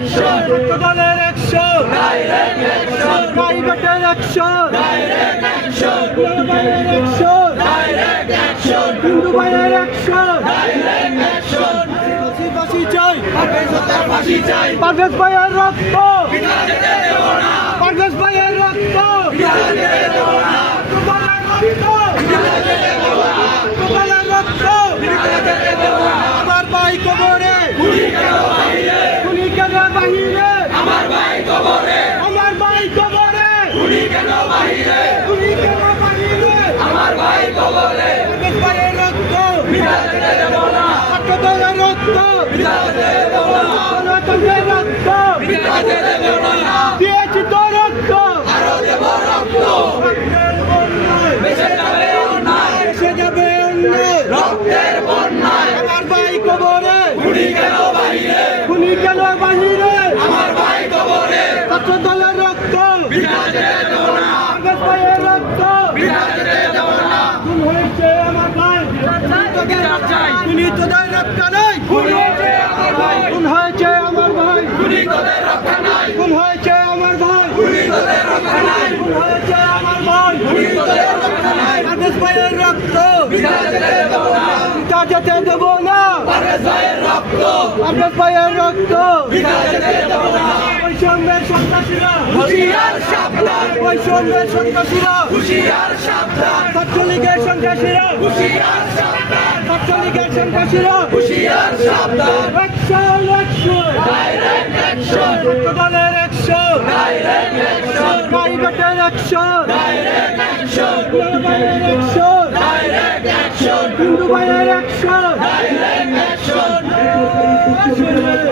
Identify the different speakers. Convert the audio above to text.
Speaker 1: Action
Speaker 2: দলের action
Speaker 1: direct action
Speaker 2: প্রাইভেটের action
Speaker 1: direct action
Speaker 2: ভাইয়ের অ্যাকশন
Speaker 1: ডাইরেক্ট অ্যাকশন
Speaker 2: হিন্দু ভাইয়ের অ্যাকশন
Speaker 1: ডাইরেক্ট অ্যাকশন
Speaker 2: ফাঁসি চাই
Speaker 1: ফাঁসি চাই
Speaker 2: পারভেজ ভাইয়ের রক্ত পারভেজ ভাইয়ের রক্ত
Speaker 1: বিনা যেতে দেব না
Speaker 2: তোমার রক্ত
Speaker 1: বিনা যেতে দেব না
Speaker 2: তোমার রক্ত
Speaker 1: বিনা যেতে দেব না
Speaker 2: আমার ভাই কবরে
Speaker 1: গুলি কেন বাহিরে
Speaker 2: খুনি কেন বাহিরে।
Speaker 1: আমার ভাই কবরে।
Speaker 2: আমার ভাই কবরে।
Speaker 1: উনি কেন বাহিরে?
Speaker 2: উনি কেন বাহিরে?
Speaker 1: আমার ভাই কবরে।
Speaker 2: ভাইয়ের রক্ত।
Speaker 1: দেব না।
Speaker 2: রক্ত।
Speaker 1: দেব না।
Speaker 2: রক্ত
Speaker 1: বিনা যেতে দেব না
Speaker 2: দিয়েছি তো রক্ত
Speaker 1: আরও দেব রক্ত বেঁচে যাবে অন্যায়
Speaker 2: এসে যাবে অন্যায়
Speaker 1: রক্তের বন্যায়
Speaker 2: আমার ভাই কবরে
Speaker 1: গুলি কেন বাহিরে
Speaker 2: খুনি কেন বাহিরে
Speaker 1: আমার ভাই কবরে
Speaker 2: ছাত্র দলের রক্ত
Speaker 1: বিনা যেতে দেব না
Speaker 2: পারভেজ ভাইয়ের রক্ত
Speaker 1: বিনা যেতে দেব না
Speaker 2: খুন
Speaker 1: বিচার
Speaker 2: খুনি তোদের রক্ত নাই
Speaker 1: খুন হয়েছে আমার ভাই
Speaker 2: খুন
Speaker 1: তোদের রক্ষা নাই
Speaker 2: খুন হয়েছে আমার ভাই
Speaker 1: গুলি তোদের রক্ষা নাই
Speaker 2: খুন হয়েছে আমার
Speaker 1: রক্ষা
Speaker 2: রক্ত
Speaker 1: দেব না রক্ত
Speaker 2: পারভেজ ভাইয়ের রক্ত। বৈষম্যের সন্ত্রাসীরা।
Speaker 1: হুশিয়ার সাবধান।
Speaker 2: বৈষম্যের সন্ত্রাসীরা।
Speaker 1: হুশিয়ার সাবধান।
Speaker 2: ছাত্রলীগের সন্ত্রাসীরা।
Speaker 1: হুশিয়ার সাবধান।
Speaker 2: ছাত্রলীগের সন্ত্রাসীরা।
Speaker 1: হুশিয়ার সাবধান।
Speaker 2: অ্যাকশন অ্যাকশন
Speaker 1: ডাইরেক্ট অ্যাকশন
Speaker 2: দলের action
Speaker 1: direct action
Speaker 2: প্রাইভেটের action
Speaker 1: direct
Speaker 2: action
Speaker 1: direct action
Speaker 2: Hindu ভাইয়ের অ্যাকশন
Speaker 1: ডাইরেক্ট অ্যাকশন
Speaker 2: অ্যাকশন